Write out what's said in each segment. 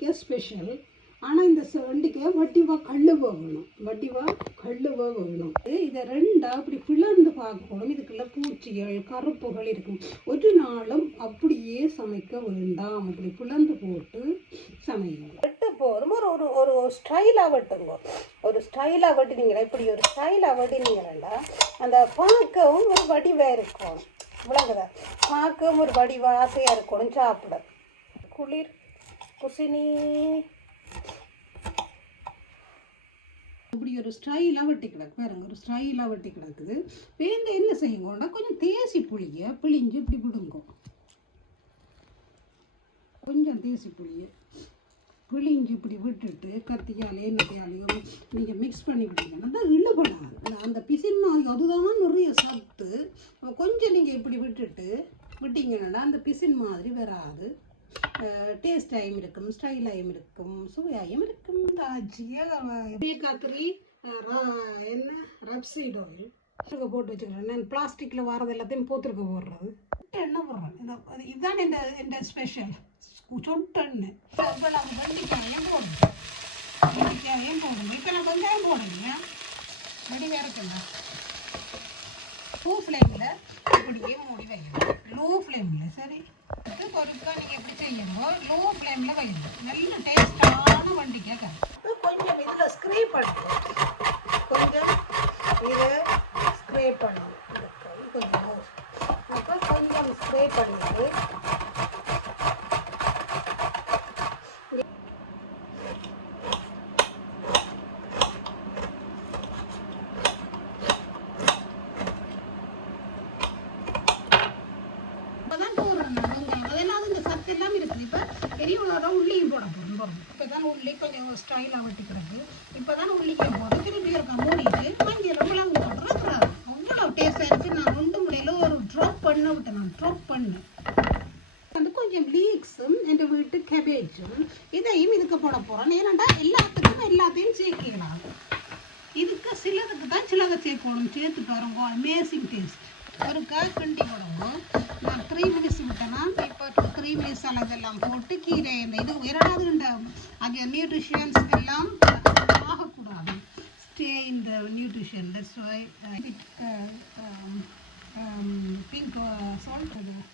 வெண்டிக்காய் special. ஆனால் இந்த வெண்டிக்காய் வட்டிவாக கழுவ வேணும். இதை ரெண்டாக அப்படி பிளந்து பார்க்கணும். இதுக்குள்ள பூச்சிகள் கருப்புகள் இருக்கும். ஒரு நாளும் அப்படியே சமைக்க வேண்டாம். அப்படி பிளந்து போட்டு சமைங்க. வெட்ட போதும் ஒரு ஒரு ஸ்டைலாக வெட்டுங்க. ஒரு ஸ்டைலாக வெட்டினீங்களா, இப்படி ஒரு ஸ்டைலாக வெட்டினீங்களா அந்த பார்க்கவும் ஒரு வடிவாக இருக்கும். விளங்குதா? பார்க்கவும் ஒரு வடிவாக ஆசையாக இருக்கணும் சாப்பிட. குளிர் குசினி இப்படி ஒரு ஸ்டைலாக வெட்டி கிடக்கு பாருங்க. ஒரு ஸ்டைலாக வெட்டி கிடக்குது. வேங்க என்ன செய்யுங்கன்னா கொஞ்சம் தேசி புளியை பிழிஞ்சு இப்படி விடுங்க. கொஞ்சம் தேசி புளியை பிழிஞ்சு இப்படி விட்டுட்டு கத்தியாலே எண்ணெயாலையும் நீங்கள் மிக்ஸ் பண்ணி விட்டீங்கன்னா தான் இழுபடாது. அந்த பிசின்மாய் அதுதான் நிறைய சத்து. கொஞ்சம் நீங்கள் இப்படி விட்டீங்கன்னா அந்த பிசின் மாதிரி வராது. டேஸ்டாயும் இருக்கும், ஸ்டைலாயும் இருக்கும், சுவையாயும் இருக்கும். கத்திரி என்ன ரப்சீட் ஆயில் போட்டு வச்சுக்கிறேன். நான் பிளாஸ்டிக்கில் வரது எல்லாத்தையும் போத்துருக்க போடுறது. எண்ணெய் போடுறேன். இதுதான் என் ஸ்பெஷல் சொட்டெண்ணெய். வெண்டிக்காயும் போடணும். இப்போ நான் வெங்காயம் போடுங்க. வடிவாக இருக்குங்க. லோ ஃப்ளேமில் இப்படியே மூடி வைக்கணும். லோ ஃப்ளேமில் சரி. பொருட்கள் நீங்கள் எப்படி செய்யணும், லோ ஃப்ளேமில் வைக்கணும். நல்ல டேஸ்டான வெண்டிக்காய். கொஞ்சம் இதில் ஸ்க்ரேப் பண்ணணும். கொஞ்சம் இதை ஸ்க்ரேப் பண்ணணும். கொஞ்சம் அப்போ கொஞ்சம் ஸ்க்ரேப் பண்ணிட்டு எல்லாம் இருக்குது. இப்போ பெரியவங்க உள்ளியும் போட போகிறோம். இப்போ தான் உள்ளி கொஞ்சம் ஸ்டைலாக வெட்டி கிடக்கு. இப்போ தான் உள்ளிக்க போகிறோம். திருப்பி இருக்க மூடிட்டு மஞ்சள் மிளகு போடுறேன். அவ்வளோ டேஸ்ட்டாக இருக்குது. நான் 2 முறையில் ஒரு ட்ராப் பண்ண விட்டேன். நான் ட்ராப் பண்ணேன். வந்து கொஞ்சம் லீக்ஸும் என் வீட்டு கேபேஜும் இதையும் இதுக்கு போட போகிறோம். ஏன்னாண்டா எல்லாத்தையும் சேர்க்கலாம். இதுக்கு சிலதுக்கு தான் சிலதை சேர்க்கணும். சேர்த்து பாருங்க, அமேசிங் டேஸ்ட். ஒரு கிண்டி போடுவோம். நான் 3 மினிட்ஸ் விட்டேன்னா இப்போ 3 மினிட்ஸ் அதெல்லாம் போட்டு கீரை இது இரண்டாவது அது நியூட்ரிஷன்ஸ் எல்லாம் ஆகக்கூடாது. Stay in the nutrition. That's why pink salt போடுறோம்.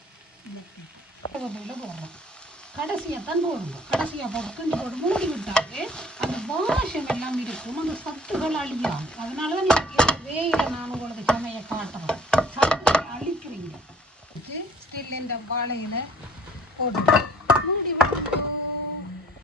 கடைசியாக தான் போடணும். கடைசியாக போட்டு கிண்டி போட்டு மூடி விட்டாலே அந்த வாசம் எல்லாம் இருக்கும். அந்த சத்துகள் அழியாது. அதனால தான் நீங்கள் வேயில் நான் உங்களுக்கு சமைய காட்டுறோம். சத்துக்கள் அழிக்கிறீங்க. ஸ்டில் இந்த வாழையில போட்டு